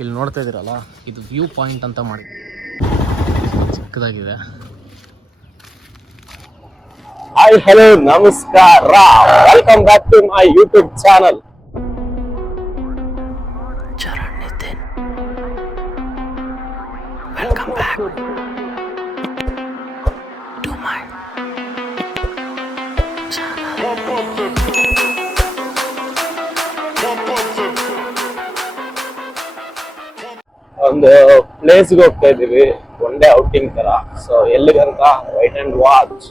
ಇಲ್ಲಿ ನೋಡ್ತಾ ಇದ್ದೀರಲ್ಲ, ಇದು ವ್ಯೂ ಪಾಯಿಂಟ್ ಅಂತ ಮಾಡಿ ಚಿಕ್ಕದಾಗಿದೆ. ಹಾಯ್ ಹಲೋ ನಮಸ್ಕಾರ, welcome back to my YouTube channel. Charan Nitin, welcome back to my channel. ಒಂದು ಪ್ಲೇಸ್ಗೆ ಹೋಗ್ತಾ ಇದೀವಿ, ಒನ್ ಡೇ ಔಟಿಂಗ್ ತರ. ಸೊ ಎಲ್ಲಿಗಂತ ವೈಟ್ ಅಂಡ್ ವಾಚ್.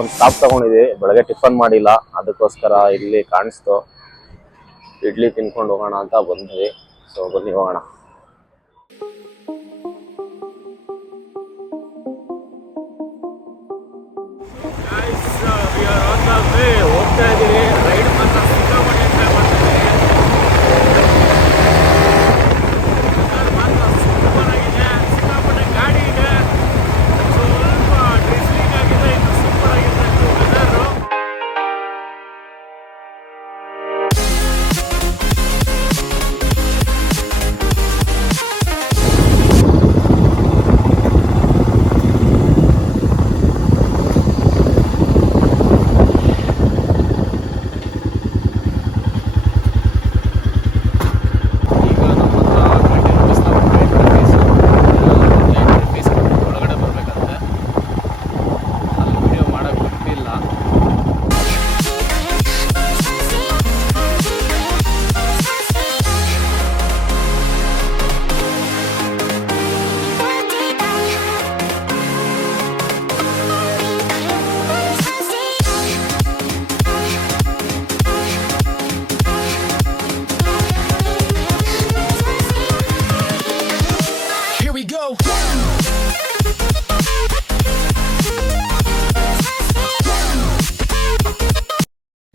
ಒಂದು ಸ್ಟಾಪ್ ತಗೊಂಡಿದ್ವಿ, ಬೆಳಗ್ಗೆ ಟಿಫನ್ ಮಾಡಿಲ್ಲ, ಅದಕ್ಕೋಸ್ಕರ ಇಲ್ಲಿ ಕಾಣಿಸ್ತು. ಇಡ್ಲಿ ತಿನ್ಕೊಂಡು ಹೋಗೋಣ ಅಂತ ಬಂದ್ವಿ. ಸೊ ಬನ್ನಿ ಹೋಗೋಣ. ಹೋಗ್ತಾ ಇದೀವಿ, ರೈಡ್ ಮಾತ್ರ ಸಿಕ್ಕಾಪಟ್ಟೆ ಎಂಜಾಯ್ ಮಾಡ್ತಿದ್ದೀವಿ. ಸೂಪರ್ ಆಗಿದೆ, ಸಿಕ್ಕಾಪಟ್ಟೆ ಗಾಡಿ ಇದೆ, ಸ್ವಲ್ಪ ಡ್ರಿಸ್ಲಿಂಗ್ ಆಗಿದೆ, ಇನ್ನು ಸೂಪರ್ ಆಗಿದೆ ವೆದರ್.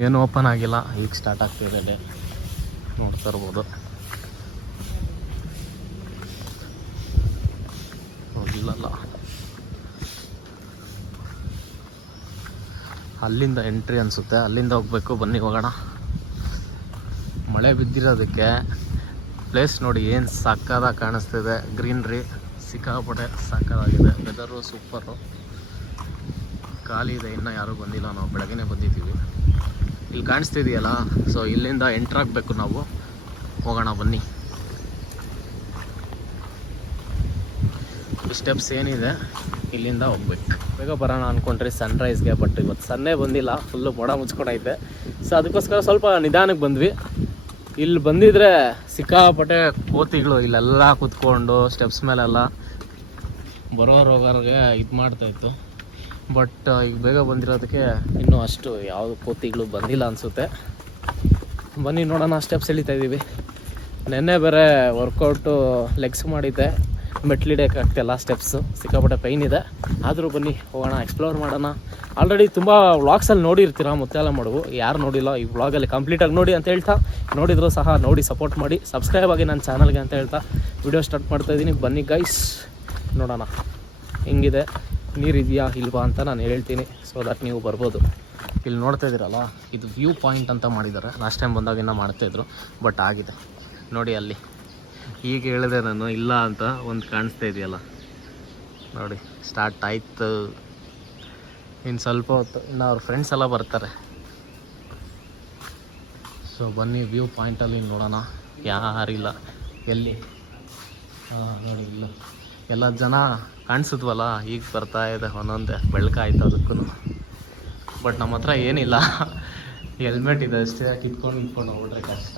ಏನು ಓಪನ್ ಆಗಿಲ್ಲ, ಈಗ ಸ್ಟಾರ್ಟ್ ಆಗ್ತಿದೆ ಡೇ. ನೋಡ್ತಾ ಇರ್ಬೋದು, ಇಲ್ಲಲ್ಲ ಅಲ್ಲಿಂದ ಎಂಟ್ರಿ ಅನಿಸುತ್ತೆ, ಅಲ್ಲಿಂದ ಹೋಗ್ಬೇಕು. ಬನ್ನಿ ಹೋಗೋಣ. ಮಳೆ ಬಿದ್ದಿರೋದಕ್ಕೆ ಪ್ಲೇಸ್ ನೋಡಿ ಏನು ಸಕ್ಕದಾಗಿ ಕಾಣಿಸ್ತಿದೆ. ಗ್ರೀನ್ರಿ ಸಿಕ್ಕಾಪಟ್ಟೆ ಸಕ್ಕದಾಗಿದೆ, ವೆದರು ಸೂಪರು. ಖಾಲಿ ಇದೆ, ಇನ್ನೂ ಯಾರೂ ಬಂದಿಲ್ಲ, ನಾವು ಬೆಳಗ್ಗೆನೇ ಬಂದಿದ್ದೀವಿ. ಇಲ್ಲಿ ಕಾಣಿಸ್ತಿದೆಯಲ್ಲ, ಸೊ ಇಲ್ಲಿಂದ ಎಂಟ್ರ್ ಆಗಬೇಕು ನಾವು. ಹೋಗೋಣ ಬನ್ನಿ. ಸ್ಟೆಪ್ಸ್ ಏನಿದೆ, ಇಲ್ಲಿಂದ ಹೋಗ್ಬೇಕು. ಬೇಗ ಬರೋಣ ಅಂದ್ಕೊಂಡ್ರಿ ಸನ್ರೈಸ್ಗೆ, ಬಟ್ ಇವತ್ತು ಸನ್ನೇ ಬಂದಿಲ್ಲ, ಫುಲ್ಲು ಮೋಡ ಮುಚ್ಕೊಂಡೈತೆ. ಸೊ ಅದಕ್ಕೋಸ್ಕರ ಸ್ವಲ್ಪ ನಿಧಾನಕ್ಕೆ ಬಂದ್ವಿ. ಇಲ್ಲಿ ಬಂದಿದ್ರೆ ಸಿಕ್ಕಾಪಟ್ಟೆ ಕೋತಿಗಳು ಇಲ್ಲೆಲ್ಲ ಕೂತ್ಕೊಂಡು ಸ್ಟೆಪ್ಸ್ ಮೇಲೆಲ್ಲ ಬರೋರಿಗೆ ಇದು ಮಾಡ್ತಾಯಿತ್ತು. ಬಟ್ ಈಗ ಬೇಗ ಬಂದಿರೋದಕ್ಕೆ ಇನ್ನೂ ಅಷ್ಟು ಯಾವುದು ಕೋತಿಗಳು ಬಂದಿಲ್ಲ ಅನಿಸುತ್ತೆ. ಬನ್ನಿ ನೋಡೋಣ. ಸ್ಟೆಪ್ಸ್ ಎಳಿತಾ ಇದ್ದೀವಿ. ನೆನ್ನೆ ಬೇರೆ ವರ್ಕೌಟು ಲೆಗ್ಸ್ ಮಾಡಿದ್ದೆ, ಮೆಟ್ಲಿಡೋಕ್ಕಾಗ್ತಿಲ್ಲ, ಸ್ಟೆಪ್ಸು ಸಿಕ್ಕಾಪಟ್ಟೆ ಪೈನ್ ಇದೆ. ಆದರೂ ಬನ್ನಿ ಹೋಗೋಣ, ಎಕ್ಸ್ಪ್ಲೋರ್ ಮಾಡೋಣ. ಆಲ್ರೆಡಿ ತುಂಬ ವ್ಲಾಗ್ಸಲ್ಲಿ ನೋಡಿರ್ತೀರ ಮುತ್ಯಾಲ ಮಾಡುವು. ಯಾರು ನೋಡಿಲ್ಲ ಈ ವ್ಲಾಗಲ್ಲಿ ಕಂಪ್ಲೀಟಾಗಿ ನೋಡಿ ಅಂತ ಹೇಳ್ತಾ, ನೋಡಿದರೂ ಸಹ ನೋಡಿ ಸಪೋರ್ಟ್ ಮಾಡಿ, ಸಬ್ಸ್ಕ್ರೈಬ್ ಆಗಿ ನನ್ನ ಚಾನಲ್ಗೆ ಅಂತ ಹೇಳ್ತಾ ವಿಡಿಯೋ ಸ್ಟಾರ್ಟ್ ಮಾಡ್ತಾಯಿದ್ದೀನಿ. ಬನ್ನಿ ಗೈಸ್, ನೋಡೋಣ ಹೆಂಗಿದೆ, ನೀರಿದೆಯಾ ಇಲ್ವಾ ಅಂತ ನಾನು ಹೇಳ್ತೀನಿ. ಸೊ ದಟ್ ನೀವು ಬರ್ಬೋದು. ಇಲ್ಲಿ ನೋಡ್ತಾ ಇದ್ದೀರಲ್ಲ, ಇದು ವ್ಯೂ ಪಾಯಿಂಟ್ ಅಂತ ಮಾಡಿದ್ದಾರೆ. ಲಾಸ್ಟ್ ಟೈಮ್ ಬಂದಾಗಿಂದ ಮಾಡ್ತಾಯಿದ್ರು, ಬಟ್ ಆಗಿದೆ ನೋಡಿ. ಅಲ್ಲಿ ಈಗ ಹೇಳಿದೆ ನಾನು ಇಲ್ಲ ಅಂತ, ಒಂದು ಕಾಣಿಸ್ತಾ ಇದೆಯಲ್ಲ ನೋಡಿ, ಸ್ಟಾರ್ಟ್ ಆಯಿತು. ಇನ್ನು ಸ್ವಲ್ಪ ಹೊತ್ತು ಇನ್ನು ಅವ್ರ ಫ್ರೆಂಡ್ಸ್ ಎಲ್ಲ ಬರ್ತಾರೆ. ಸೊ ಬನ್ನಿ ವ್ಯೂ ಪಾಯಿಂಟಲ್ಲಿ ನೋಡೋಣ. ಯಾರಿಲ್ಲ ಎಲ್ಲಿ, ಹಾಂ ನೋಡಿ, ಇಲ್ಲ ಎಲ್ಲ ಜನ ಕಾಣಿಸಿದ್ವಲ್ಲ, ಈಗ ಬರ್ತಾ ಇದೆ ಒಂದೊಂದೇ, ಬೆಳಕಾಯ್ತು ಅದಕ್ಕೂ. ಬಟ್ ನಮ್ಮ ಹತ್ರ ಏನಿಲ್ಲ, ಹೆಲ್ಮೆಟ್ ಇದೆ ಅಷ್ಟೇ, ಕಿತ್ಕೊಂಡು ಹೋಗ್ಬಿಟ್ರೆ ಕಷ್ಟ.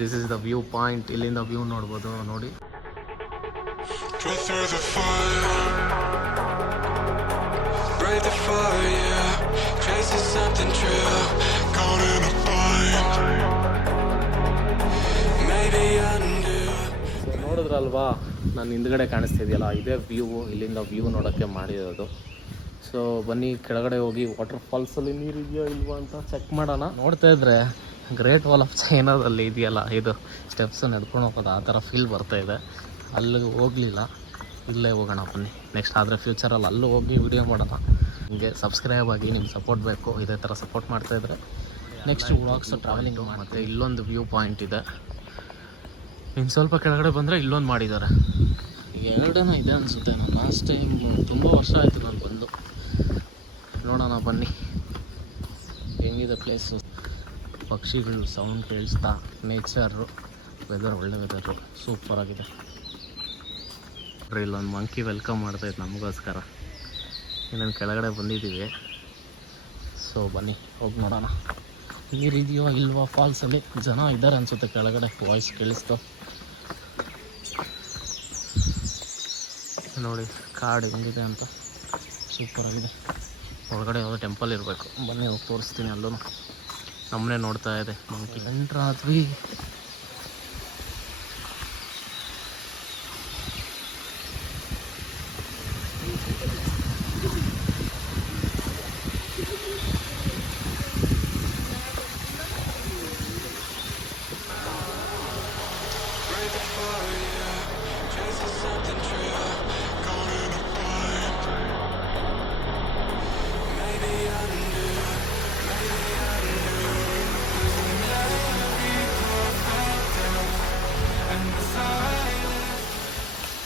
This is the view point. ಇಲ್ಲಿಂದ ವ್ಯೂ ನೋಡ್ಬೋದು ನೋಡಿ. ಸೊ ನೋಡಿದ್ರಲ್ವಾ, ನಾನು ಹಿಂದ್ಗಡೆ ಕಾಣಿಸ್ತಿದೆಯಲ್ಲ, ಇದೇ ವ್ಯೂ. ಇಲ್ಲಿಂದ ವ್ಯೂ ನೋಡೋಕ್ಕೆ ಮಾಡಿರೋದು. ಸೊ ಬನ್ನಿ ಕೆಳಗಡೆ ಹೋಗಿ ವಾಟರ್ ಫಾಲ್ಸಲ್ಲಿ ನೀರಿದೆಯೋ ಇಲ್ವಾ ಅಂತ ಚೆಕ್ ಮಾಡೋಣ. ನೋಡ್ತಾ ಇದ್ರೆ ಗ್ರೇಟ್ ವಾಲ್ ಆಫ್ ಚೈನಾದಲ್ಲಿ ಇದೆಯಲ್ಲ, ಇದು ಸ್ಟೆಪ್ಸ್ ನಡ್ಕೊಂಡು ಹೋಗೋದು ಆ ಥರ ಫೀಲ್ ಬರ್ತಾ ಇದೆ. ಅಲ್ಲಿಗೆ ಹೋಗಲಿಲ್ಲ, ಇಲ್ಲೇ ಹೋಗೋಣ ಬನ್ನಿ. ನೆಕ್ಸ್ಟ್ ಆದರೆ ಫ್ಯೂಚರಲ್ಲಿ ಅಲ್ಲೂ ಹೋಗಿ ವಿಡಿಯೋ ಮಾಡೋಣ. ನಿಮಗೆ ಸಬ್ಸ್ಕ್ರೈಬ್ ಆಗಿ ನಿಮ್ಮ ಸಪೋರ್ಟ್ ಬೇಕು. ಇದೇ ಥರ ಸಪೋರ್ಟ್ ಮಾಡ್ತಾಯಿದ್ರೆ ನೆಕ್ಸ್ಟ್ ವ್ಲಾಗ್ಸ್ ಟ್ರಾವೆಲಿಂಗ್. ಮತ್ತು ಇಲ್ಲೊಂದು ವ್ಯೂ ಪಾಯಿಂಟ್ ಇದೆ. ಇನ್ನು ಸ್ವಲ್ಪ ಕೆಳಗಡೆ ಬಂದರೆ ಇಲ್ಲೊಂದು ಮಾಡಿದ್ದಾರೆ. ಈಗ ಎರಡೇನೋ ಇದೆ ಅನಿಸುತ್ತೆ. ನಾನು ಲಾಸ್ಟ್ ಟೈಮ್ ತುಂಬ ವರ್ಷ ಆಯಿತು ನಾನು ಬಂದು. ನೋಡೋಣ ಬನ್ನಿ ಹೆಂಗಿದೆ ಪ್ಲೇಸು. ಪಕ್ಷಿಗಳು ಸೌಂಡ್ ಕೇಳಿಸ್ತಾ, ನೇಚರು, ವೆದರ್ ಒಳ್ಳೆ ವೆದರು, ಸೂಪರಾಗಿದೆ. ಇಲ್ಲೊಂದು ಮಂಕಿ ವೆಲ್ಕಮ್ ಮಾಡ್ತಾಯಿತ್ತು ನಮಗೋಸ್ಕರ. ಇನ್ನೊಂದು ಕೆಳಗಡೆ ಬಂದಿದ್ದೀವಿ. ಸೊ ಬನ್ನಿ ಹೋಗಿ ನೋಡೋಣ ನೀರಿದೆಯೋ ಇಲ್ವಾ ಫಾಲ್ಸಲ್ಲಿ. ಜನ ಇದ್ದಾರೆ ಅನಿಸುತ್ತೆ ಕೆಳಗಡೆ, ವಾಯ್ಸ್ ಕೇಳಿಸ್ತು ನೋಡಿ. ಕಾಡು ಹೆಂಗಿದೆ ಅಂತ, ಸೂಪರಾಗಿದೆ. ಒಳಗಡೆ ಯಾವುದೋ ಟೆಂಪಲ್ ಇರಬೇಕು. ಬನ್ನಿ ಹೋಗಿ ತೋರಿಸ್ತೀನಿ. ಅಲ್ಲೂ ನಮ್ಮನೆ ನೋಡ್ತಾ ಇದೆ ಮಂಕಿ. ಎಂಟ್ರಾದ್ವಿ.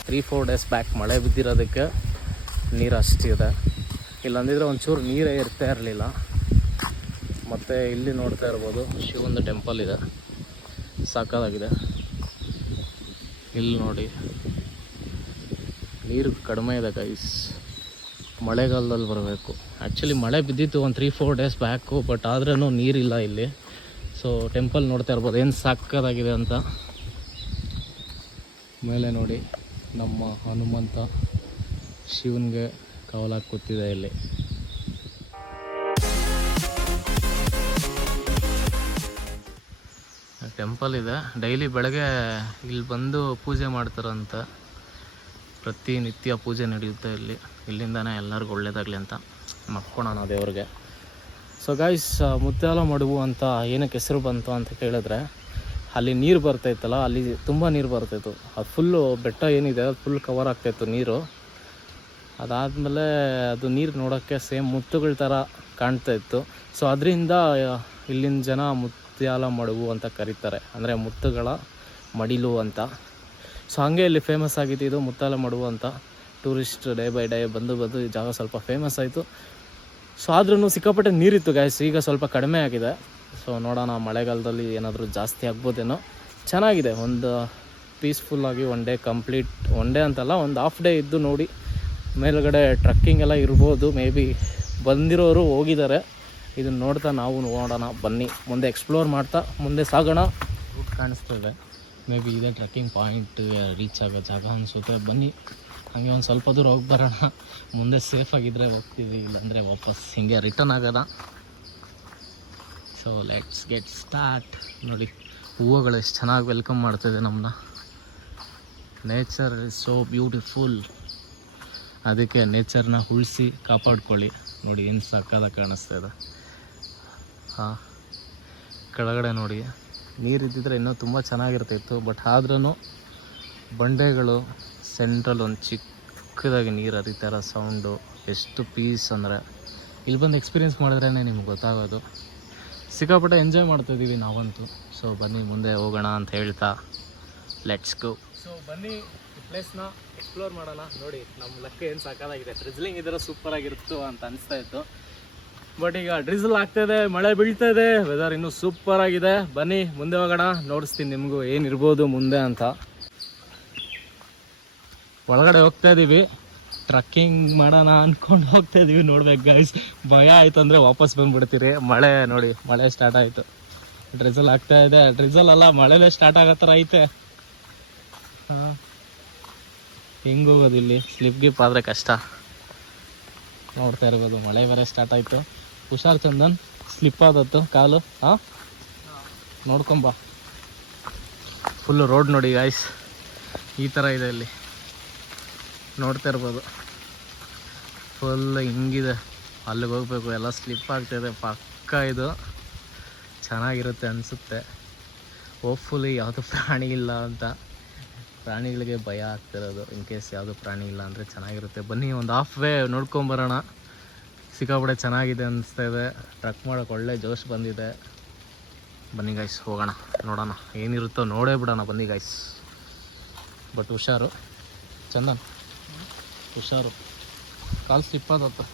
ತ್ರೀ 4 ಡೇಸ್ ಬ್ಯಾಕ್ ಮಳೆ ಬಿದ್ದಿರೋದಕ್ಕೆ ನೀರು ಅಷ್ಟಿದೆ. ಇಲ್ಲಂದಿದ್ರೆ ಒಂಚೂರು ನೀರೇ ಇರ್ತಾ ಇರಲಿಲ್ಲ. ಮತ್ತು ಇಲ್ಲಿ ನೋಡ್ತಾ ಇರ್ಬೋದು ಶಿವಂದು ಟೆಂಪಲ್ ಇದೆ, ಸಾಕಾಗಿದೆ. ಇಲ್ಲಿ ನೋಡಿ ನೀರು ಕಡಿಮೆ ಇದೆ ಗೈಸ್. ಮಳೆಗಾಲದಲ್ಲಿ ಬರಬೇಕು. ಆ್ಯಕ್ಚುಲಿ ಮಳೆ ಬಿದ್ದಿತ್ತು ಒಂದು 3-4 ಡೇಸ್ ಬ್ಯಾಕು, ಬಟ್ ಆದ್ರೂ ನೀರಿಲ್ಲ ಇಲ್ಲಿ. ಸೊ ಟೆಂಪಲ್ ನೋಡ್ತಾ ಇರ್ಬೋದು ಏನು ಸಾಕಾಗಿದೆ ಅಂತ. ಮೇಲೆ ನೋಡಿ ನಮ್ಮ ಹನುಮಂತ ಶಿವನಿಗೆ ಕಾವಲಾಗಿ ಕೂತಿದೆ ಇಲ್ಲಿ. ಟೆಂಪಲ್ ಇದೆ. ಡೈಲಿ ಬೆಳಗ್ಗೆ ಇಲ್ಲಿ ಬಂದು ಪೂಜೆ ಮಾಡ್ತಾರಂತ. ಪ್ರತಿನಿತ್ಯ ಪೂಜೆ ನಡೆಯುತ್ತೆ ಇಲ್ಲಿ. ಇಲ್ಲಿಂದನೇ ಎಲ್ಲರಿಗೂ ಒಳ್ಳೇದಾಗಲಿ ಅಂತ ಮಕ್ಕೋಣ ದೇವ್ರಿಗೆ. ಸೊ ಗೈಸ್, ಮುತ್ಯಾಲ ಮಡುವು ಅಂತ ಏನಕ್ಕೆ ಹೆಸರು ಬಂತು ಅಂತ ಕೇಳಿದ್ರೆ, ಅಲ್ಲಿ ನೀರು ಬರ್ತಾಯಿತ್ತಲ್ಲ, ಅಲ್ಲಿ ತುಂಬ ನೀರು ಬರ್ತಾಯಿತ್ತು. ಅದು ಫುಲ್ಲು ಬೆಟ್ಟ ಏನಿದೆ ಅದು ಫುಲ್ ಕವರ್ ಆಗ್ತಾಯಿತ್ತು ನೀರು. ಅದಾದಮೇಲೆ ಅದು ನೀರು ನೋಡೋಕ್ಕೆ ಸೇಮ್ ಮುತ್ತುಗಳ ಥರ ಕಾಣ್ತಾಯಿತ್ತು. ಸೊ ಅದರಿಂದ ಇಲ್ಲಿನ ಜನ ಮುತ್ಯಾಲ ಮಡುವು ಅಂತ ಕರೀತಾರೆ, ಅಂದರೆ ಮುತ್ತುಗಳ ಮಡಿಲು ಅಂತ. ಸೊ ಹಾಗೆ ಇಲ್ಲಿ ಫೇಮಸ್ ಆಗಿತ್ತು ಇದು ಮುತ್ಯಾಲ ಮಡುವು ಅಂತ. ಟೂರಿಸ್ಟ್ ಡೇ ಬೈ ಡೇ ಬಂದು ಈ ಜಾಗ ಸ್ವಲ್ಪ ಫೇಮಸ್ ಆಯಿತು. ಸೊ ಆದ್ರೂ ಸಿಕ್ಕಾಪಟ್ಟೆ ನೀರಿತ್ತು ಗೈಸ್. ಈಗ ಸ್ವಲ್ಪ ಕಡಿಮೆ ಆಗಿದೆ. ಸೊ ನೋಡೋಣ ಮಳೆಗಾಲದಲ್ಲಿ ಏನಾದರೂ ಜಾಸ್ತಿ ಆಗ್ಬೋದೇನೋ. ಚೆನ್ನಾಗಿದೆ. ಒಂದು ಪೀಸ್ಫುಲ್ಲಾಗಿ one day complete, one day ಅಂತಲ್ಲ, ಒಂದು ಹಾಫ್ ಡೇ ಇದ್ದು ನೋಡಿ. ಮೇಲುಗಡೆ ಟ್ರಕ್ಕಿಂಗ್ ಎಲ್ಲ ಇರ್ಬೋದು, ಮೇ ಬಿ ಬಂದಿರೋರು ಹೋಗಿದ್ದಾರೆ. ಇದನ್ನು ನೋಡ್ತಾ ನಾವು ನೋಡೋಣ ಬನ್ನಿ. ಮುಂದೆ ಎಕ್ಸ್ಪ್ಲೋರ್ ಮಾಡ್ತಾ ಮುಂದೆ ಸಾಗೋಣ. ರೂಟ್ ಕಾಣಿಸ್ತದೆ. ಮೇ ಬಿ ಇದೇ ಟ್ರಕ್ಕಿಂಗ್ ಪಾಯಿಂಟ್ ರೀಚ್ ಆಗೋ ಜಾಗ ಅನಿಸುತ್ತೆ. ಬನ್ನಿ ಹಾಗೆ ಒಂದು ಸ್ವಲ್ಪ ದೂರ ಹೋಗಿ ಬರೋಣ. ಮುಂದೆ ಸೇಫಾಗಿದ್ದರೆ ಹೋಗ್ತೀವಿ, ಇಲ್ಲಾಂದರೆ ವಾಪಸ್ ಹಿಂಗೆ ರಿಟರ್ನ್ ಆಗೋದ. So let's get start. ನೋಡಿ ಹೂವುಗಳು ಎಷ್ಟು ಚೆನ್ನಾಗಿ ವೆಲ್ಕಮ್ ಮಾಡ್ತಿದೆ ನಮ್ಮನ್ನ. Nature is so beautiful. ಅದಕ್ಕೆ ನೇಚರ್ನ ಉಳಿಸಿ ಕಾಪಾಡ್ಕೊಳ್ಳಿ. ನೋಡಿ ಏನು ಸಕ್ಕತ್ತಾಗಿ ಕಾಣಿಸ್ತಾ ಇದೆ. ಹಾಂ, ಕೆಳಗಡೆ ನೋಡಿ ನೀರಿದ್ದಿದ್ರೆ ಇನ್ನೂ ತುಂಬ ಚೆನ್ನಾಗಿರ್ತಿತ್ತು. ಬಟ್ ಆದ್ರೂ ಬಂಡೆಗಳು, ಸೆಂಟ್ರಲ್ ಒಂದು ಚಿಕ್ಕದಾಗಿ ನೀರು ಹರಿತಾರ ಸೌಂಡು, ಎಷ್ಟು ಪೀಸ್ ಅಂದರೆ ಇಲ್ಲಿ ಬಂದು ಎಕ್ಸ್ಪೀರಿಯೆನ್ಸ್ ಮಾಡಿದ್ರೇ ನಿಮ್ಗೆ ಗೊತ್ತಾಗೋದು. ಸಿಕ್ಕಾಪಟ್ಟೆ ಎಂಜಾಯ್ ಮಾಡ್ತಾಯಿದ್ದೀವಿ ನಾವಂತೂ. ಸೊ ಬನ್ನಿ ಮುಂದೆ ಹೋಗೋಣ ಅಂತ ಹೇಳ್ತಾ ಲೆಟ್ಸ್ ಗೋ. ಸೊ ಬನ್ನಿ ಈ ಪ್ಲೇಸ್ನ ಎಕ್ಸ್ಪ್ಲೋರ್ ಮಾಡೋಣ. ನೋಡಿ ನಮ್ಮ ಲೆಕ್ಕ ಏನು ಸಾಕಾಗಿದೆ. ಡ್ರಿಜ್ಲಿಂಗ್ ಇದ್ರೆ ಸೂಪರಾಗಿರುತ್ತು ಅಂತ ಅನಿಸ್ತಾ ಇತ್ತು. ಬಟ್ ಈಗ ಡ್ರಿಝಲ್ ಆಗ್ತಾಯಿದೆ, ಮಳೆ ಬೀಳ್ತಾಯಿದೆ, ವೆದರ್ ಇನ್ನೂ ಸೂಪರಾಗಿದೆ. ಬನ್ನಿ ಮುಂದೆ ಹೋಗೋಣ, ನೋಡಿಸ್ತೀನಿ ನಿಮಗೂ ಏನಿರ್ಬೋದು ಮುಂದೆ ಅಂತ. ಒಳಗಡೆ ಹೋಗ್ತಾ ಇದ್ದೀವಿ, ಟ್ರಕ್ಕಿಂಗ್ ಮಾಡೋಣ ಅಂದ್ಕೊಂಡು ಹೋಗ್ತಾ ಇದ್ದೀವಿ. ನೋಡ್ಬೇಕು ಗೈಸ್, ಭಯ ಆಯ್ತು ಅಂದರೆ ವಾಪಸ್ ಬಂದುಬಿಡ್ತೀರಿ. ಮಳೆ ನೋಡಿ, ಮಳೆ ಸ್ಟಾರ್ಟ್ ಆಯಿತು. ಡ್ರಿಝಲ್ ಆಗ್ತಾ ಇದೆ. ಡ್ರಿಝಲ್ ಅಲ್ಲ, ಮಳೆನೇ ಸ್ಟಾರ್ಟ್ ಆಗೋ ಥರ ಐತೆ. ಹಾಂ, ಹೆಂಗೆ ಹೋಗೋದು ಇಲ್ಲಿ? ಸ್ಲಿಪ್ ಗಿಪ್ ಆದರೆ ಕಷ್ಟ. ನೋಡ್ತಾ ಇರ್ಬೋದು, ಮಳೆ ಬೇರೆ ಸ್ಟಾರ್ಟ್ ಆಯಿತು. ಹುಷಾರು ಚಂದನ್, ಸ್ಲಿಪ್ ಆದತ್ತು ಕಾಲು. ಹಾಂ, ನೋಡ್ಕೊಂಬ. ಫುಲ್ಲು ರೋಡ್ ನೋಡಿ ಗಾಯ್ಸ್, ಈ ಥರ ಇದೆ ಇಲ್ಲಿ, ನೋಡ್ತಾ ಇರ್ಬೋದು. ಫುಲ್ ಹಿಂಗಿದೆ, ಅಲ್ಲಿಗೆ ಹೋಗ್ಬೇಕು. ಎಲ್ಲ ಸ್ಲಿಪ್ ಆಗ್ತಾಯಿದೆ ಪಕ್ಕ. ಇದು ಚೆನ್ನಾಗಿರುತ್ತೆ ಅನಿಸುತ್ತೆ. ಹೋಪ್ಫುಲಿ ಯಾವುದು ಪ್ರಾಣಿ ಇಲ್ಲ ಅಂತ. ಪ್ರಾಣಿಗಳಿಗೆ ಭಯ ಆಗ್ತಿರೋದು, ಇನ್ ಕೇಸ್ ಯಾವುದು ಪ್ರಾಣಿ ಇಲ್ಲ ಅಂದರೆ ಚೆನ್ನಾಗಿರುತ್ತೆ. ಬನ್ನಿ ಒಂದು ಹಾಫ್ ವೇ ನೋಡ್ಕೊಂಬರೋಣ. ಸಿಕ್ಕಾಪಟ್ಟೆ ಚೆನ್ನಾಗಿದೆ ಅನಿಸ್ತಾ ಇದೆ. ಟ್ರಕ್ ಮಾಡೋಕ್ಕೆ ಒಳ್ಳೆ ಜೋಶ್ ಬಂದಿದೆ. ಬನ್ನಿ ಗೈಸ್, ಹೋಗೋಣ, ನೋಡೋಣ ಏನಿರುತ್ತೋ ನೋಡೇ ಬಿಡೋಣ. ಬನ್ನಿ ಗೈಸ್, ಬಟ್ ಹುಷಾರು ಚಂದನ್, ಹುಷಾರು. ಕಾಲು ಸ್ಲಿಪ್ ಆದತ್ತು,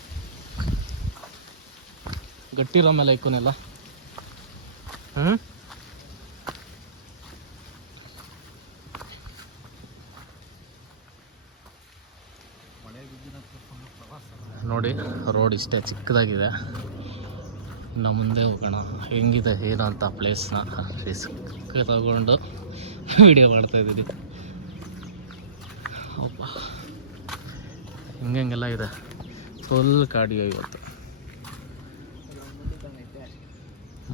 ಗಟ್ಟಿರೋ ಮೇಲೆ ಐಕೋನೆಲ್ಲ. ನೋಡಿ ರೋಡ್ ಇಷ್ಟೇ ಚಿಕ್ಕದಾಗಿದೆ. ಇನ್ನು ಮುಂದೆ ಹೋಗೋಣ. ಹೆಂಗಿದೆ ಏನು ಅಂತ ಪ್ಲೇಸ್ನ ರಿಸ್ಕ್ ತಗೊಂಡು ವಿಡಿಯೋ ಮಾಡ್ತಾಯಿದ್ದೀನಿ. ಅಪ್ಪ, ಹಿಂಗೆಲ್ಲ ಇದೆ. ಫುಲ್ ಕಾಡಿಗೆ ಇವತ್ತು.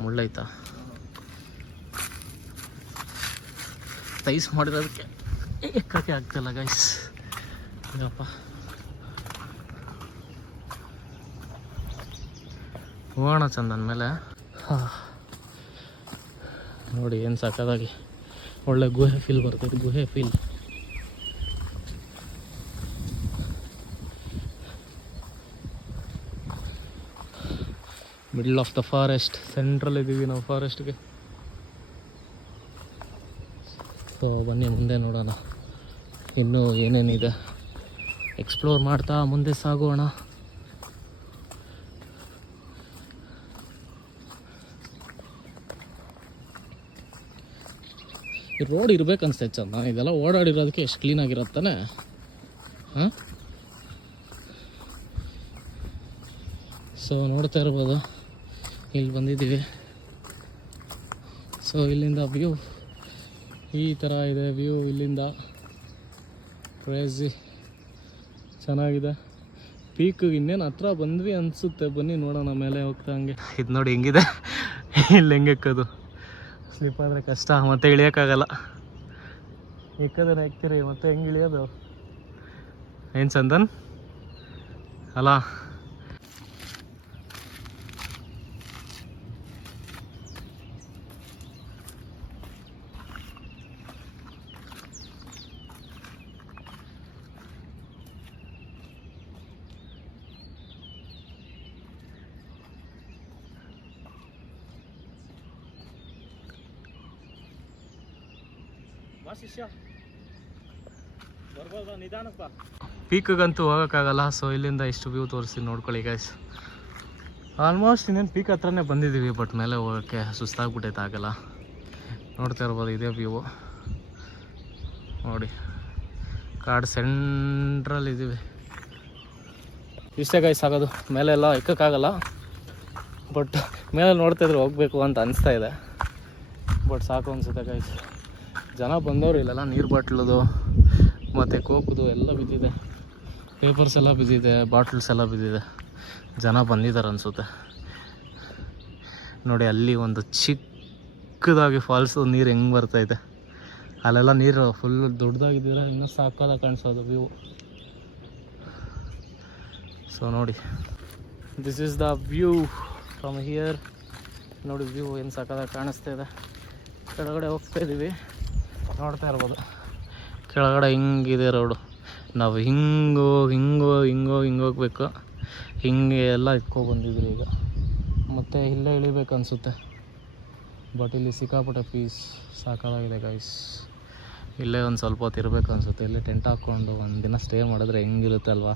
ಮುಳ್ಳೈತಾ? ತೈಸ್ ಮಾಡಿರೋದಕ್ಕೆ ಎಕ್ಕಕ್ಕೆ ಆಗ್ತಿಲ್ಲ ಗೈಸ್. ಅಪ್ಪ, ಹೋಗೋಣ ಚಂದನ್ ಮೇಲೆ. ನೋಡಿ ಏನು ಸಕ್ಕದಾಗಿ ಒಳ್ಳೆ ಗುಹೆ ಫೀಲ್ ಬರ್ತೈತೆ. ಗುಹೆ feel. Middle of the forest, central ಇದ್ದೀವಿ ನಾವು ಫಾರೆಸ್ಟ್ಗೆ. ಸೊ ಬನ್ನಿ ಮುಂದೆ ನೋಡೋಣ ಇನ್ನೂ ಏನೇನಿದೆ. ಎಕ್ಸ್ಪ್ಲೋರ್ ಮಾಡ್ತಾ ಮುಂದೆ ಸಾಗೋಣ. ಈ ರೋಡ್ ಇರ್ಬೇಕನ್ಸ್ತೈತೆ ಚಂದ. ಇದೆಲ್ಲ ಓಡಾಡಿರೋದಕ್ಕೆ ಎಷ್ಟು ಕ್ಲೀನಾಗಿರತ್ತಾನೆ. ಹಾಂ, ಸೊ ನೋಡ್ತಾ ಇರ್ಬೋದು, ಇಲ್ಲಿ ಬಂದಿದ್ದೀವಿ. ಸೊ ಇಲ್ಲಿಂದ ವ್ಯೂ ಈ ಥರ ಇದೆ. ವ್ಯೂ ಇಲ್ಲಿಂದ ಕ್ರೇಜಿ ಚೆನ್ನಾಗಿದೆ. ಪೀಕ್ ಇನ್ನೇನು ಹತ್ರ ಬಂದ್ವಿ ಅನಿಸುತ್ತೆ. ಬನ್ನಿ ನೋಡೋಣ ಮೇಲೆ ಹೋಗ್ತಾ ಹಂಗೆ. ಇದು ನೋಡಿ ಹೆಂಗಿದೆ, ಇಲ್ಲಿ ಹೆಂಗೆ ಎಕ್ಕೋದು. ಸ್ಲಿಪ್ ಆದರೆ ಕಷ್ಟ, ಮತ್ತೆ ಇಳಿಯೋಕ್ಕಾಗಲ್ಲ. ಎಕ್ಕದ್ರೆ ಎಕ್ಕಿರಿ, ಮತ್ತೆ ಹೆಂಗೆ ಇಳಿಯೋದು? ಏನು ಚಂದನ್ ಅಲ್ಲ? ಪೀಕ್ಗಂತೂ ಹೋಗೋಕ್ಕಾಗಲ್ಲ. ಸೊ ಇಲ್ಲಿಂದ ಇಷ್ಟು ವ್ಯೂ ತೋರಿಸ್ತೀನಿ, ನೋಡ್ಕೊಳ್ಳಿ ಗೈಸ್. ಆಲ್ಮೋಸ್ಟ್ ಇನ್ನೇನು ಪೀಕ್ ಹತ್ರನೇ ಬಂದಿದ್ದೀವಿ, ಬಟ್ ಮೇಲೆ ಹೋಗೋಕ್ಕೆ ಸುಸ್ತಾಗ್ಬಿಟ್ಟೈತೆ, ಆಗಲ್ಲ. ನೋಡ್ತಾ ಇರ್ಬೋದು, ಇದೇ ವ್ಯೂ ನೋಡಿ. ಕಾಡು ಸೆಂಟ್ರಲ್ ಇದ್ದೀವಿ. ಇಷ್ಟೇ ಗೈಸ್ ಆಗೋದು. ಮೇಲೆಲ್ಲ ಎಕ್ಕೋಕ್ಕಾಗಲ್ಲ, ಬಟ್ ಮೇಲೆ ನೋಡ್ತಾಯಿದ್ರೆ ಹೋಗಬೇಕು ಅಂತ ಅನಿಸ್ತಾ ಇದೆ. ಬಟ್ ಸಾಕು ಅನಿಸುತ್ತೆ ಗೈಸ್. ಜನ ಬಂದವರು ಇಲ್ಲೆಲ್ಲ ನೀರು ಬಾಟ್ಲದು ಮತ್ತು ಕೋಕುದು ಎಲ್ಲ ಬಿದ್ದಿದೆ. ಪೇಪರ್ಸ್ ಎಲ್ಲ ಬಿದ್ದಿದೆ, ಬಾಟ್ಲ್ಸ್ ಎಲ್ಲ ಬಿದ್ದಿದೆ. ಜನ ಬಂದಿದ್ದಾರೆ ಅನಿಸುತ್ತೆ. ನೋಡಿ ಅಲ್ಲಿ ಒಂದು ಚಿಕ್ಕದಾಗಿ ಫಾಲ್ಸು ನೀರು ಹೆಂಗೆ ಬರ್ತೈತೆ. ಅಲ್ಲೆಲ್ಲ ನೀರು ಫುಲ್ ದೊಡ್ಡದಾಗಿದ್ದರೆ ಇನ್ನೂ ಸಾಕಾದ ಕಾಣಿಸೋದು ವ್ಯೂ. ಸೊ ನೋಡಿ, this is the view from here. ನೋಡಿ ವ್ಯೂ ಏನು ಸಾಕಾದಾಗ ಕಾಣಿಸ್ತಾ ಇದೆ. ಕೆಳಗಡೆ ಹೋಗ್ತಾ ಇದ್ದೀವಿ, ನೋಡ್ತಾ ಇರ್ಬೋದು. ಕೆಳಗಡೆ ಹಿಂಗಿದೆ ರೋಡು. ನಾವು ಹಿಂಗೋಗ್ಬೇಕು. ಹಿಂಗೆ ಎಲ್ಲ ಬಂದಿದ್ರಿ ಈಗ. ಮತ್ತು ಇಲ್ಲೇ ಇಳಿಬೇಕು ಅನಿಸುತ್ತೆ. ಬಟ್ ಇಲ್ಲಿ ಸಿಕ್ಕಾಪಟ್ಟೆ ಫೀಸ್ ಸಾಕಾಗಿದೆ ಗೈಸ್. ಇಲ್ಲೇ ಒಂದು ಸ್ವಲ್ಪ ಹೊತ್ತು ಇರಬೇಕು ಅನಿಸುತ್ತೆ. ಇಲ್ಲೇ ಟೆಂಟ್ ಹಾಕ್ಕೊಂಡು ಒಂದು ದಿನ ಸ್ಟೇ ಮಾಡಿದ್ರೆ ಹೆಂಗಿರುತ್ತೆ ಅಲ್ವಾ,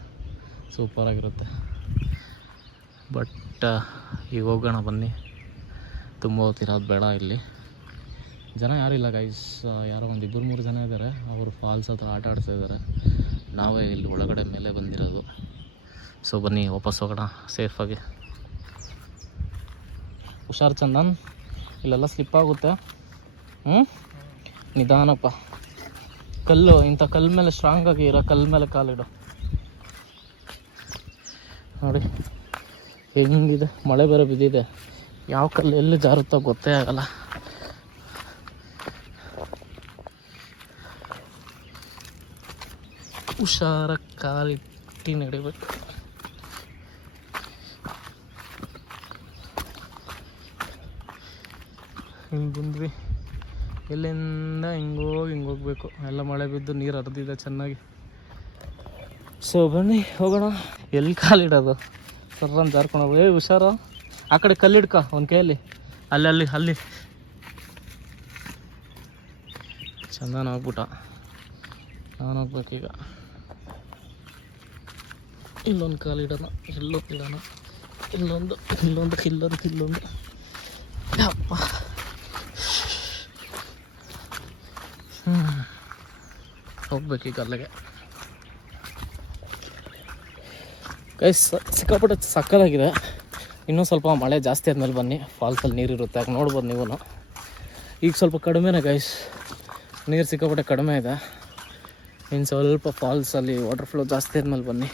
ಸೂಪರಾಗಿರುತ್ತೆ. ಬಟ್ ಈಗ ಹೋಗೋಣ ಬನ್ನಿ. ತುಂಬ ಹೊತ್ತಿರೋದು ಬೇಡ. ಇಲ್ಲಿ ಜನ ಯಾರಿಲ್ಲ ಗೈಸ್. ಯಾರೋ ಒಂದು 2-3 ಜನ ಇದ್ದಾರೆ. ಅವರು ಫಾಲ್ಸ್ ಹತ್ರ ಆಟ ಆಡ್ತಾಯಿದ್ದಾರೆ. ನಾವೇ ಇಲ್ಲಿ ಒಳಗಡೆ ಮೇಲೆ ಬಂದಿರೋದು. ಸೊ ಬನ್ನಿ ವಾಪಸ್ ಹೋಗೋಣ ಸೇಫಾಗಿ. ಹುಷಾರು ಚಂದನ್, ಇಲ್ಲೆಲ್ಲ ಸ್ಲಿಪ್ ಆಗುತ್ತೆ. ನಿಧಾನಪ್ಪ. ಕಲ್ಲು, ಇಂಥ ಕಲ್ಲು ಮೇಲೆ ಸ್ಟ್ರಾಂಗಾಗಿ ಇರೋ ಕಲ್ಲು ಮೇಲೆ ಕಾಲಿಡು. ನೋಡಿ ಹೆಂಗಿದೆ, ಮಳೆ ಬೇರೆ ಬಿದ್ದಿದೆ, ಯಾವ ಕಲ್ಲು ಎಲ್ಲಿ ಜಾರುತ್ತೋ ಗೊತ್ತೇ ಆಗಲ್ಲ. ಹುಷಾರ ಕಾಲಿಟ್ಟು ನಡಿಬೇಕು. ಹಿಂಗೆ ಬಂದ್ವಿ, ಎಲ್ಲಿಂದ ಹಿಂಗೋಗ್ಬೇಕು. ಎಲ್ಲ ಮಳೆ ಬಿದ್ದು ನೀರು ಹರಿದಿದೆ ಚೆನ್ನಾಗಿ. ಸೊ ಬನ್ನಿ ಹೋಗೋಣ. ಎಲ್ಲಿ ಕಾಲಿಡೋದು, ಸರ್ರನ್ ಜಾರ್ಕೊಂಡು ಹುಷಾರ. ಆ ಕಡೆ ಕಲ್ಲಿಡ್ಕ ಒಂದು ಕೈಯಲ್ಲಿ, ಅಲ್ಲಿ ಚಂದನ ಹೋಗ್ಬಿಟ್ಟ. ನಾನು ಹೋಗ್ಬೇಕೀಗ. ಇಲ್ಲೊಂದು ಕಾಲಿಡೋಣ, ಇಲ್ಲೊಂದು ಇಡೋಣ, ಇಲ್ಲೊಂದು ಅಪ್ಪ. ಹೋಗ್ಬೇಕೀಗ ಅಲ್ಲಿಗೆ. ಗೈಸ್ ಸಿಕ್ಕಾಪಟ್ಟೆ ಸಕ್ಕತ್ತಾಗಿದೆ. ಇನ್ನೂ ಸ್ವಲ್ಪ ಮಳೆ ಜಾಸ್ತಿ ಆದಮೇಲೆ ಬನ್ನಿ, ಫಾಲ್ಸಲ್ಲಿ ನೀರಿರುತ್ತೆ, ಆಗ ನೋಡ್ಬೋದು ನೀವು. ಈಗ ಸ್ವಲ್ಪ ಕಡಿಮೆನೇ ಗೈಸ್, ನೀರು ಸಿಕ್ಕಾಪಟ್ಟೆ ಕಡಿಮೆ ಇದೆ. ಇನ್ನು ಸ್ವಲ್ಪ ಫಾಲ್ಸಲ್ಲಿ ವಾಟರ್ ಫ್ಲೋ ಜಾಸ್ತಿ ಆದಮೇಲೆ ಬನ್ನಿ,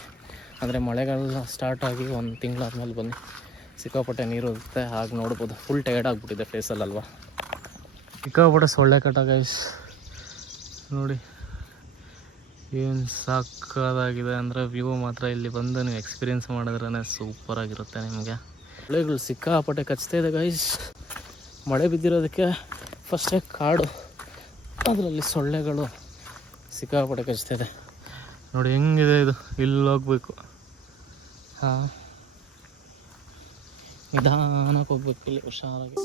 ಅಂದರೆ ಮಳೆಗಾಲ ಸ್ಟಾರ್ಟ್ ಆಗಿ ಒಂದು ತಿಂಗಳಾದ್ಮೇಲೆ ಬನ್ನಿ, ಸಿಕ್ಕಾಪಟ್ಟೆ ನೀರು ಇರುತ್ತೆ, ಹಾಗೆ ನೋಡ್ಬೋದು. ಫುಲ್ ಟಯರ್ಡ್ ಆಗಿಬಿಟ್ಟಿದೆ ಫೇಸಲ್ಲಲ್ವ. ಸಿಕ್ಕಾಪಟ್ಟೆ ಸೊಳ್ಳೆ ಕಟ್ಟ ಗೈಸ್, ನೋಡಿ ಏನು ಸಾಕಾಗಿದೆ ಅಂದರೆ ವ್ಯೂ ಮಾತ್ರ. ಇಲ್ಲಿ ಬಂದು ನೀವು ಎಕ್ಸ್ಪೀರಿಯೆನ್ಸ್ ಮಾಡಿದ್ರೇ ಸೂಪರಾಗಿರುತ್ತೆ ನಿಮಗೆ. ಸೊಳ್ಳೆಗಳು ಸಿಕ್ಕಾಪಟ್ಟೆ ಕಚ್ತಾ ಇದೆ ಗೈಸ್. ಮಳೆ ಬಿದ್ದಿರೋದಕ್ಕೆ ಫಸ್ಟೇ ಕಾಡು, ಅದರಲ್ಲಿ ಸೊಳ್ಳೆಗಳು ಸಿಕ್ಕಾಪಟ್ಟೆ ಕಚ್ತಾ ಇದೆ. ನೋಡಿ ಹೆಂಗಿದೆ ಇದು, ಇಲ್ಲಿ ಹೋಗ್ಬೇಕು. ಹಾಂ, ನಿಧಾನಕ್ಕೆ ಹೋಗ್ಬೇಕು, ಇಲ್ಲಿ ಹುಷಾರಾಗಿ.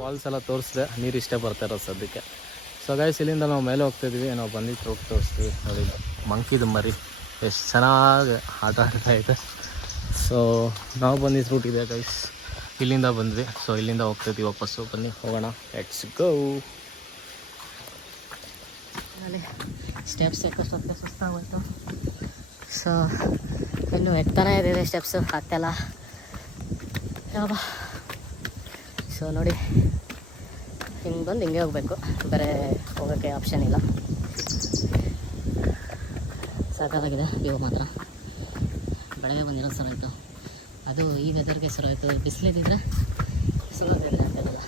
ಫಾಲ್ಸ್ ಎಲ್ಲ ತೋರಿಸಿದೆ, ನೀರು ಇಷ್ಟೇ ಬರ್ತಾ ಇರೋದು ಸದ್ಯಕ್ಕೆ. ಸೊ ಗೈಸ್, ಇಲ್ಲಿಂದ ನಾವು ಮೇಲೆ ಹೋಗ್ತಾಯಿದ್ವಿ, ನಾವು ಬಂದಿದ್ದು ರೂಟ್ ತೋರಿಸ್ತೀವಿ. ನೋಡಿ ಮಂಕಿದು ಮರಿ ಎಷ್ಟು ಚೆನ್ನಾಗಿ ಆಟ ಆಡ್ತಾ ಇದೆ. ಸೊ ನಾವು ಬಂದಿದ್ದು ರೂಟ್ ಇದೆ ಗೈಸ್, ಇಲ್ಲಿಂದ ಬಂದ್ವಿ. ಸೊ ಇಲ್ಲಿಂದ ಹೋಗ್ತಾಯಿದ್ವಿ ವಾಪಸ್ಸು. ಬನ್ನಿ ಹೋಗೋಣ, ಲೆಟ್ಸ್ ಗೋ. ಸ್ಟೆಪ್ಸ್ ಯಾಕಷ್ಟೊತ್ತಿಗೆ ಸುಸ್ತಾಗೋಯ್ತು. ಸೊ ಇನ್ನು ಎತ್ತನೇ ಇದೆ, ಸ್ಟೆಪ್ಸು ಆಗ್ತಾಯಿಲ್ಲ. ಸೊ ನೋಡಿ, ಹಿಂಗೆ ಬಂದು ಹಿಂಗೆ ಹೋಗಬೇಕು, ಬೇರೆ ಹೋಗೋಕ್ಕೆ ಆಪ್ಷನ್ ಇಲ್ಲ. ಸಾಕಾಗಿದೆ ವ್ಯೂ ಮಾತ್ರ. ಬೆಳಗ್ಗೆ ಬಂದಿರೋ ಸರ್ ಆಯಿತು, ಅದು ಈ ವೆದರ್ಗೆ ಸರ್ ಆಯಿತು. ಬಿಸಿಲಿದ್ದರೆ ಸುಲಭ ಆಗ್ತಾಯಿಲ್ಲ,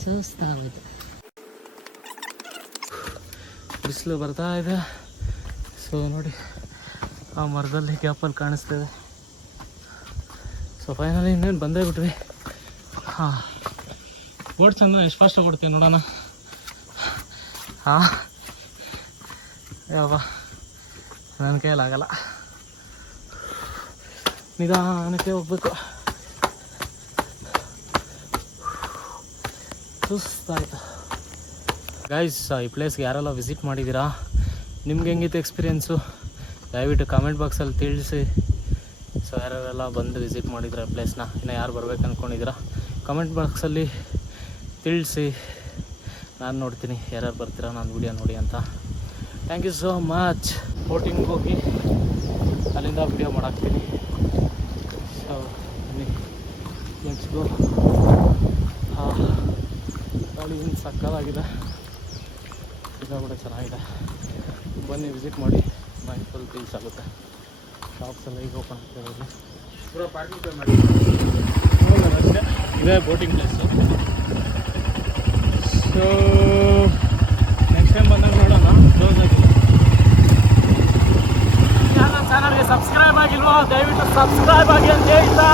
ಸುಸ್ತಾಗೋಯ್ತು. ಬಿಸಿಲು ಬರ್ತಾ ಇದೆ. ಸೊ ನೋಡಿ, ಆ ಮರದಲ್ಲಿ ಗ್ಯಾಪಲ್ಲಿ ಕಾಣಿಸ್ತಿದೆ. ಸೊ ಫೈನಲಿ ಇನ್ನೇನು ಬಂದೇ ಬಿಟ್ವಿ. ಹಾಂ, ಬೋಟ್ ಚಂದ, ಎಷ್ಟು ಫಾಸ್ಟ್ ಕೊಡ್ತೀವಿ ನೋಡೋಣ. ಹಾಂ, ಯಾವ ನನ್ನ ಕೈಯಲ್ಲಾಗಲ್ಲ, ನಿಧಾನಕ್ಕೆ ಹೋಗ್ಬೇಕು. ಸುಸ್ತಾಯಿತು ಗೈಸ್. ಈ ಪ್ಲೇಸ್ಗೆ ಯಾರೆಲ್ಲ ವಿಸಿಟ್ ಮಾಡಿದ್ದೀರಾ, ನಿಮ್ಗೆ ಹೆಂಗಿತ್ತು ಎಕ್ಸ್ಪೀರಿಯೆನ್ಸು, ದಯವಿಟ್ಟು ಕಾಮೆಂಟ್ ಬಾಕ್ಸಲ್ಲಿ ತಿಳಿಸಿ. ಸೊ ಯಾರೆಲ್ಲ ಬಂದು ವಿಸಿಟ್ ಮಾಡಿದ್ರೆ ಪ್ಲೇಸ್ನ, ಇನ್ನು ಯಾರು ಬರ್ಬೇಕು ಅಂದ್ಕೊಂಡಿದ್ದೀರಾ ಕಮೆಂಟ್ ಬಾಕ್ಸಲ್ಲಿ ತಿಳಿಸಿ. ನಾನು ನೋಡ್ತೀನಿ ಯಾರ್ಯಾರು ಬರ್ತೀರಾ ನಾನು ವಿಡಿಯೋ ನೋಡಿ ಅಂತ. Thank you so much. Boating ಹೋಗಿ ಅಲ್ಲಿಂದ ವಿಡಿಯೋ ಮಾಡಾಕ್ತೀನಿ. So let's go. ಹಾಂ, ಗಾಡಿ ಸಕ್ಕತ್ತಾಗಿದೆ, ಈಗ ಕೂಡ ಚೆನ್ನಾಗಿದೆ. ಬನ್ನಿ ವಿಸಿಟ್ ಮಾಡಿ, ಮೈಂಡ್ ಫುಲ್ ಪೀಸ್ ಆಗುತ್ತೆ. ಶಾಪ್ಸ್ ಎಲ್ಲ ಈಗ ಓಪನ್ ಆಗ್ತಿರೋದು. ಅಷ್ಟೇ, ಇದೇ boating place. So next time ಬಂದಾಗ ನೋಡೋಣ. ಕ್ಲೋಸ್ ಆಗಿದೆ. ನನ್ನ ಚಾನಲ್ಗೆ ಸಬ್ಸ್ಕ್ರೈಬ್ ಆಗಿಲ್ವೋ, ದಯವಿಟ್ಟು ಸಬ್ಸ್ಕ್ರೈಬ್ ಆಗಿ ಅಂತ ಹೇಳ್ತಾ